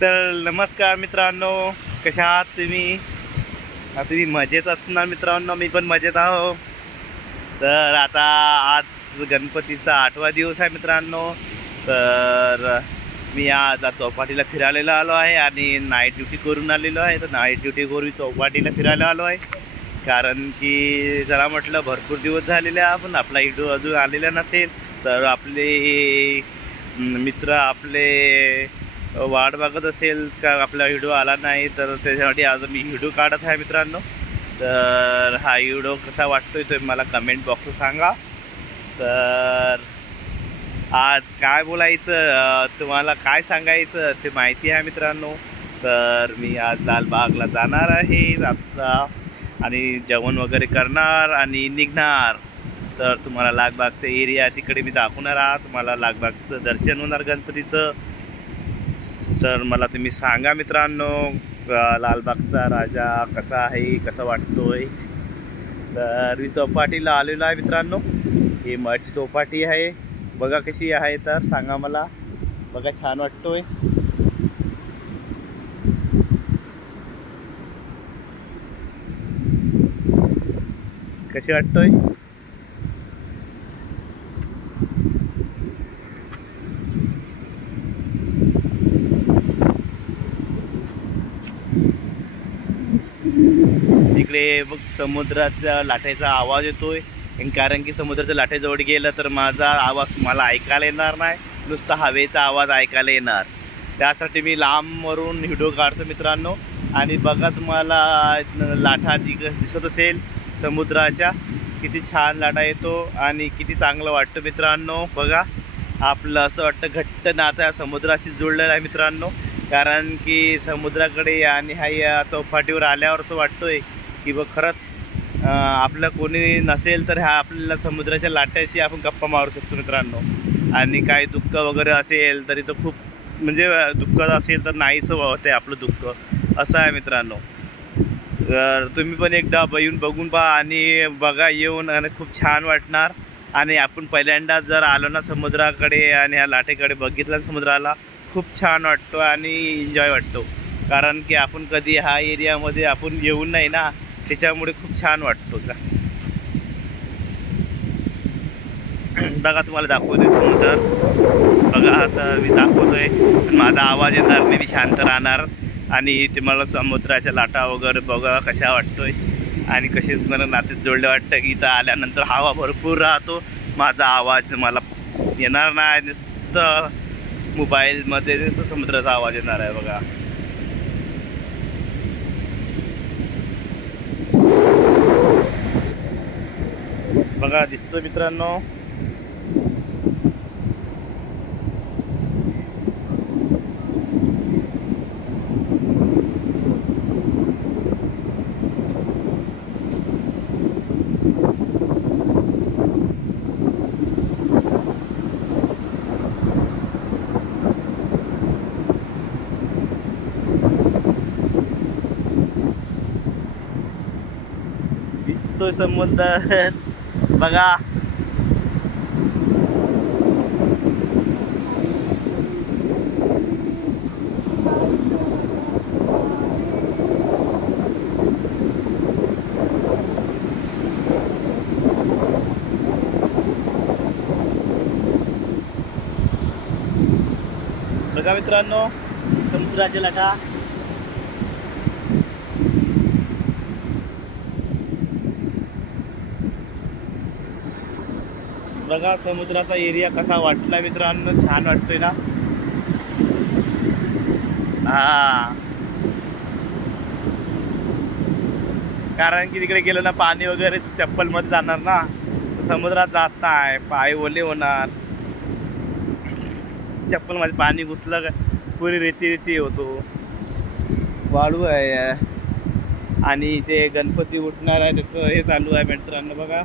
तर नमस्कार मित्रांनो कशा आहात तुम्ही? तुम्ही मजेत असणार मित्रांनो मी पण मजेत आहो. तर आता आज गणपतीचा आठवा दिवस आहे मित्रांनो. तर मी आज चौपाटीला फिरायला आलो आहे आणि नाईट ड्युटी करून आलेलो आहे. तर नाईट ड्युटी करून चौपाटीला फिरायला आलो आहे. कारण की जरा म्हटलं भरपूर दिवस झालेले आहे आपण आपला इडू अजून आलेला नसेल. तर आपले मित्र आपले वाट बघत असेल का आपला व्हिडिओ आला नाही तर त्याच्यासाठी आज मी व्हिडिओ काढत आहे मित्रांनो. तर हा व्हिडिओ कसा वाटतोय तुम्ही मला कमेंट बॉक्स सांगा. तर आज काय बोलायचं तुम्हाला काय सांगायचं ते माहिती आहे मित्रांनो. तर मी आज लालबागला जाणार आहे आता आणि जेवण वगैरे करणार आणि निघणार. तर तुम्हाला लालबागचं एरिया तिकडे मी दाखवणार आहात. तुम्हाला लालबागचं दर्शन होणार गणपतीचं. तर मला तुम्ही सांगा मित्रांनो लालबागचा राजा कसा आहे कसा वाटतोय? तर मी चौपाटीला आलेलो आहे मित्रांनो. ही मठ चौपाटी आहे. बघा कशी आहे तर सांगा मला. बघा छान वाटतोय. कशी वाटतोय? तिकडे बघ समुद्राचा लाटेचा आवाज येतोय. कारण की समुद्राच्या लाटेजवळ गेलं तर माझा आवाज मला ऐकायला येणार नाही. नुसता हवेचा आवाज ऐकायला येणार. त्यासाठी मी लांबवरून व्हिडिओ काढतो मित्रांनो. आणि बघाच मला लाटा दिग दिसत असेल समुद्राच्या. किती छान लाटा येतो आणि किती चांगलं वाटतं मित्रांनो. बघा आपलं असं वाटतं घट्ट नातं या समुद्राशी जुळलेलं आहे मित्रांनो. कारण की समुद्राकडे आणि हा या चौपाटीवर आल्यावर असं वाटतोय की बघ खरंच आपलं कोणी नसेल तर ह्या आपल्याला समुद्राच्या लाट्याशी आपण गप्पा मारू शकतो मित्रांनो. आणि काही दुःख वगैरे असेल तरी तो खूप म्हणजे दुःख असेल तर नाहीच होतं आपलं दुःख. असं आहे मित्रांनो. तर तुम्ही पण एकदा येऊन बघून पहा आणि बघा येऊन आणि खूप छान वाटणार. आणि आपण पहिल्यांदा जर आलो ना समुद्राकडे आणि ह्या लाटेकडे बघितलं समुद्राला खूप छान वाटतो आणि एन्जॉय वाटतो. कारण की आपण कधी हा एरियामध्ये आपण येऊन नाही ना त्याच्यामुळे खूप छान वाटतो का? बघा तुम्हाला दाखवतोय समुद्र. बघा आता मी दाखवतोय. पण माझा आवाज येणार नाही मी शांत राहणार. आणि ते मला समुद्राच्या लाटा वगैरे बघा कशा वाटतोय. आणि कसे मला नातेत जोडले वाटतं की इथं आल्यानंतर हवा भरपूर राहतो. माझा आवाज मला येणार नाही नुसतं मोबाईलमध्ये समुद्राचा आवाज येणार आहे बघा. बघा दिसतो मित्रांनो? दिसतोय समुद्र बघा. बघा मित्रांनो समुद्राच्या लटा. बघा समुद्राचा एरिया कसा वाटला मित्रांनो छान वाटतोय ना? हा. कारण की तिकडे गेलो ना पाणी वगैरे चप्पलमध्ये जाणार ना समुद्रात जात नाही पाय ओले होणार. चप्पलमध्ये पाणी घुसलं पुरी रेती रेती होतो. वाळू आहे. आणि ते गणपती उठणार आहे त्याचं हे चालू आहे मित्रांनो बघा.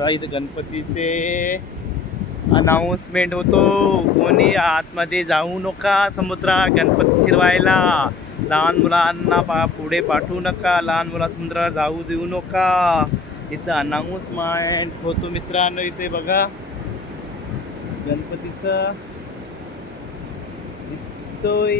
तेव्हा इथं गणपतीचे अनाऊन्समेंट होतो. कोणी आतमध्ये जाऊ नका समुद्रात गणपती शिरवायला. लहान मुलांना पा पुढे पाठवू नका. लहान मुला समुद्रावर जाऊ देऊ नका. इथं अनाऊन्समेंट होतो मित्रांनो इथे बघा. गणपतीचं दिसतोय.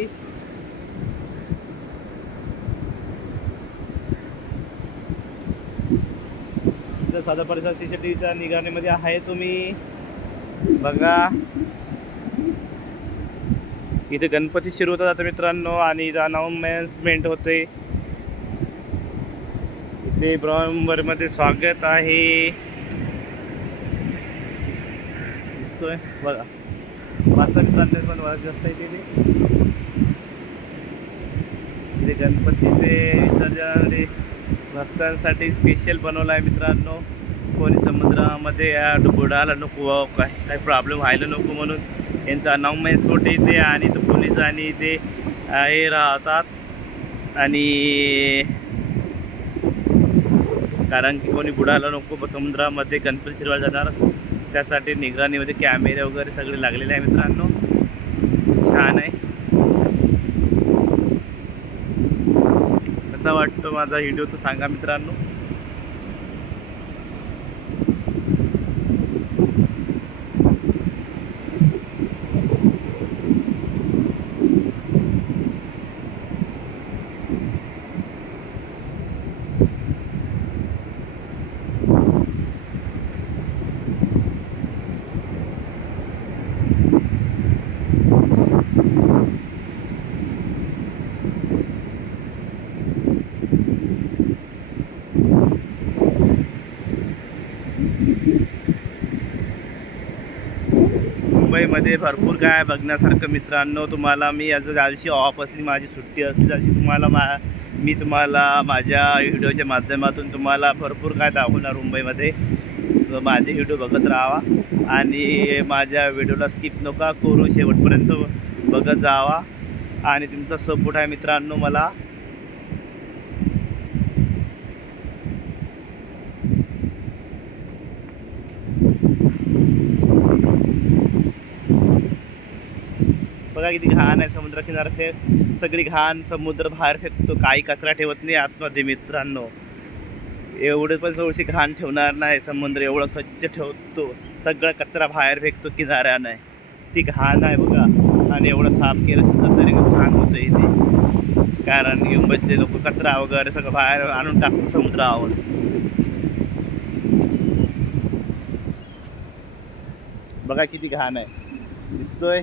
तर साधा परिसर सी सी टी व्हीच्या निगराणीमध्ये आहे तुम्ही. बघा. इथे गणपती शिरवता जातं मित्रांनो आणि इथं अनाउन्समेंट होते. इथे मध्ये स्वागत आहे. दिसतोय. बघा. वाचा मित्रांनो पण वाच जास्त आहे तिथे. इथे गणपतीचे विसर्जन भक्तांसाठी स्पेशल बनवलं आहे मित्रांनो. कोणी समुद्रामध्ये या बुडायला नको काही काय काही प्रॉब्लेम व्हायला नको म्हणून. यांचं अनाउन्समेंट सोट येते आणि तो पोलीस आणि इथे हे राहतात. आणि कारण की कोणी बुडायला नको समुद्रामध्ये गणपती शिरवा जाणार. त्यासाठी निगराणीमध्ये कॅमेरे वगैरे सगळे लागलेले आहे मित्रांनो. छान आहे कसा वाटतो माझा व्हिडिओ तो सांगा मित्रांनो. मुंबईमध्ये भरपूर काय बघण्यासारखं मित्रांनो तुम्हाला मी आज दिवशी ऑफ असली माझी सुट्टी असली तशी तुम्हाला मा मी तुम्हाला माझ्या व्हिडिओच्या माध्यमातून तुम्हाला भरपूर काय दाखवणार मुंबईमध्ये. माझे व्हिडिओ बघत राहावा आणि माझ्या व्हिडिओला स्किप नका करू. शेवटपर्यंत बघत जावा. आणि तुमचा सपोर्ट आहे मित्रांनो मला. बघा किती घाण आहे समुद्र फेक सगळी घाण समुद्र बाहेर फेकतो काही कचरा ठेवत नाही आतमध्ये मित्रांनो. एवढे पण थोडीशी घाण ठेवणार नाही. समुद्र एवढं स्वच्छ ठेवतो. सगळा कचरा बाहेर फेकतो किनाऱ्यानं. ती घाण आहे बघा. आणि एवढं साफ केलं सुद्धा तरी घाण होतं इथे. कारण मुंबईतले लोक कचरा वगैरे सगळं बाहेर आणून टाकतो समुद्रावर. बघा किती घाण आहे. दिसतोय?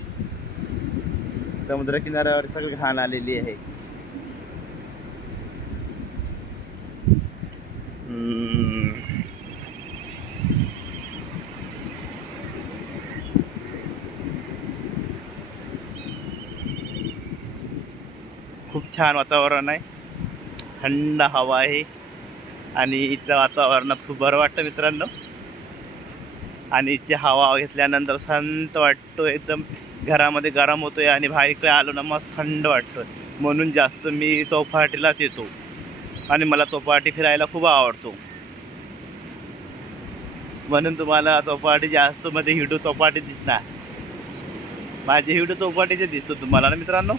समुद्र किनाऱ्यावर सगळी घाण आलेली आहे. खूप छान वातावरण आहे. थंड हवा आहे. आणि इथल्या वातावरणात खूप बरं वाटतं मित्रांनो. आणि इथची हवा घेतल्यानंतर शांत वाटतो एकदम. घरामध्ये गरम होतोय आणि बाहेर इकडे आलो ना मस्त थंड वाटतं म्हणून जास्त मी चौपाटीलाच येतो. आणि मला चौपाटी फिरायला खूप आवडतो. म्हणून तुम्हाला चौपाटी जास्त मध्ये हिडू चौपाटी दिसणार. माझे हिडू चौपाटीचे दिसतो तुम्हाला ना मित्रांनो?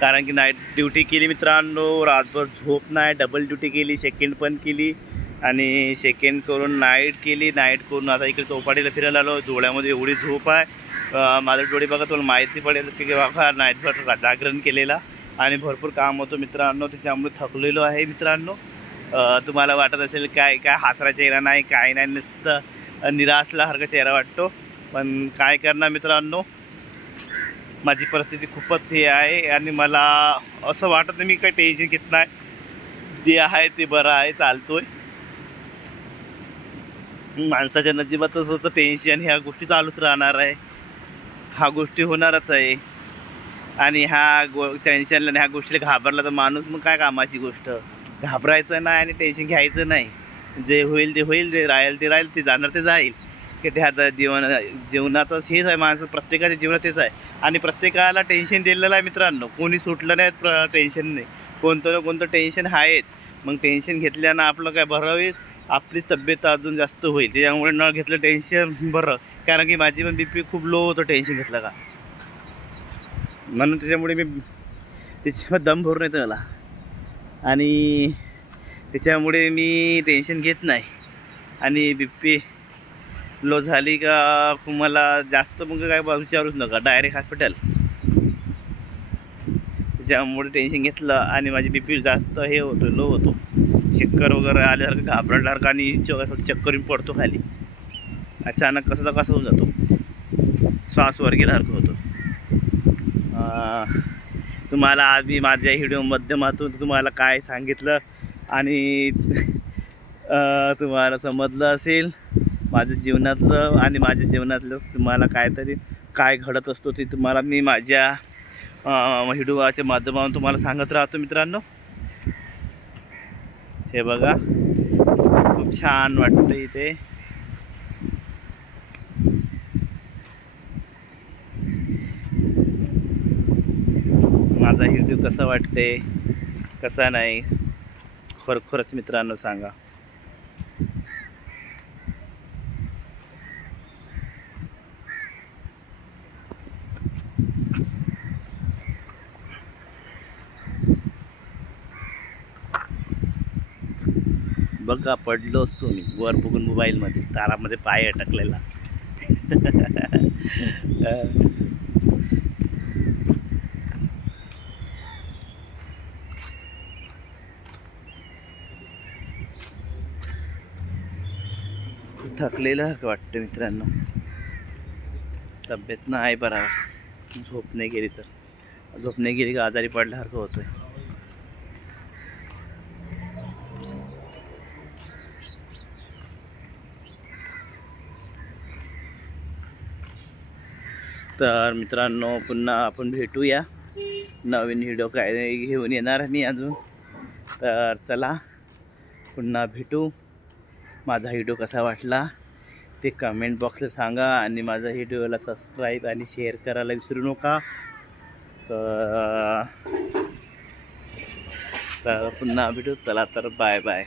कारण की नाईट ड्युटी केली मित्रांनो रातभर झोप नाही डबल ड्युटी केली सेकंड पण केली. आणि सेकंड करून नाईट केली. नाईट करून आता इकडे चौपाटीला फिरायला आलो. डोळ्यामध्ये एवढी झोप आहे. माझं डोळे बघा तुला माहिती पडेल की बाबा नाईटभर जागरण केलेला आणि भरपूर काम होतं मित्रांनो. त्याच्यामुळे थकलेलो आहे मित्रांनो. तुम्हाला वाटत असेल काय काय हासरा चेहरा नाही काय नाही नुसतं अं, निराशल्यासारखा चेहरा वाटतो. पण काय करणार मित्रांनो? माझी परिस्थिती खूपच हे आहे आणि मला असं वाटत नाही मी काही टेन्शन घेत नाही. जे आहे ते बरं आहे चालतो आहे माणसाच्या नजिबातच होतं टेन्शन ह्या गोष्टी चालूच राहणार आहे. हा गोष्टी होणारच आहे. आणि ह्या गो टेन्शनला आणि ह्या गोष्टीला घाबरला तर माणूस मग काय कामाची गोष्ट? घाबरायचं नाही आणि टेन्शन घ्यायचं नाही. जे होईल ते होईल जे राहील ते राहील ते जाणार ते जाईल. की त्या जीवन जीवनाचं हेच आहे माणसं प्रत्येकाच्या जीवनात तेच आहे. आणि प्रत्येकाला टेन्शन दिलेलं आहे मित्रांनो. कोणी सुटलं नाही प्र टेन्शन नाही. कोणतं ना कोणतं टेन्शन आहेच. मग टेन्शन घेतल्यानं आपलं काय बरं होईल? आपलीच तब्येत अजून जास्त होईल. त्याच्यामुळे न घेतलं टेन्शन बरं. कारण की माझी पण बी पी खूप लो होतं टेन्शन घेतलं का? म्हणून त्याच्यामुळे मी त्याच्यावर दम भरून येतो मला आणि त्याच्यामुळे मी टेन्शन घेत नाही. आणि बी पी लो झाली का तुम्हाला जास्त मग काय विचारूच नका. डायरेक्ट हॉस्पिटल त्याच्यामुळे टेन्शन घेतलं आणि माझी बी पी जास्त हे होतो लो होतो. चक्कर वगैरे आल्यासारखं घाबरल्यासारखं आणि चक्कर येऊन पडतो खाली. अचानक कसं तर कसं होऊन जातो. श्वास वर गेल्यासारखं होतो. तुम्हाला आधी माझ्या व्हिडिओ माध्यमातून तुम्हाला काय सांगितलं आणि तुम्हाला समजलं असेल. माझ्या जीवनातलं आणि माझ्या जीवनातलं तुम्हाला काहीतरी काय घडत असतो ते तुम्हाला मी माझ्या अं, व्हिडिओच्या माध्यमातून तुम्हाला सांगत राहतो मित्रांनो. हे बघा खूप छान वाटतं इथे. माझा व्हिडिओ कसा वाटते कसा नाही खरोखरच मित्रांनो सांगा. बघा पडलो असतो मी. वर बघून मोबाईलमध्ये तारामध्ये पाय अटकलेला. थकलेलं वाटतं मित्रांनो. तब्येत ना आहे झोप नाही गेली तर. झोप नाही गेली का आजारी पडल्यासारखं होतोय. तर मित्रांनो पुन्हा आपण भेटूया. नवीन व्हिडिओ काय घेऊन येणार मी अजून. तर चला पुन्हा भेटू. माझा व्हिडिओ कसा वाटला ते कमेंट बॉक्सला सांगा आणि माझा व्हिडिओला सबस्क्राईब आणि शेअर करायला विसरू नका. तर तर पुन्हा भेटू. चला तर बाय बाय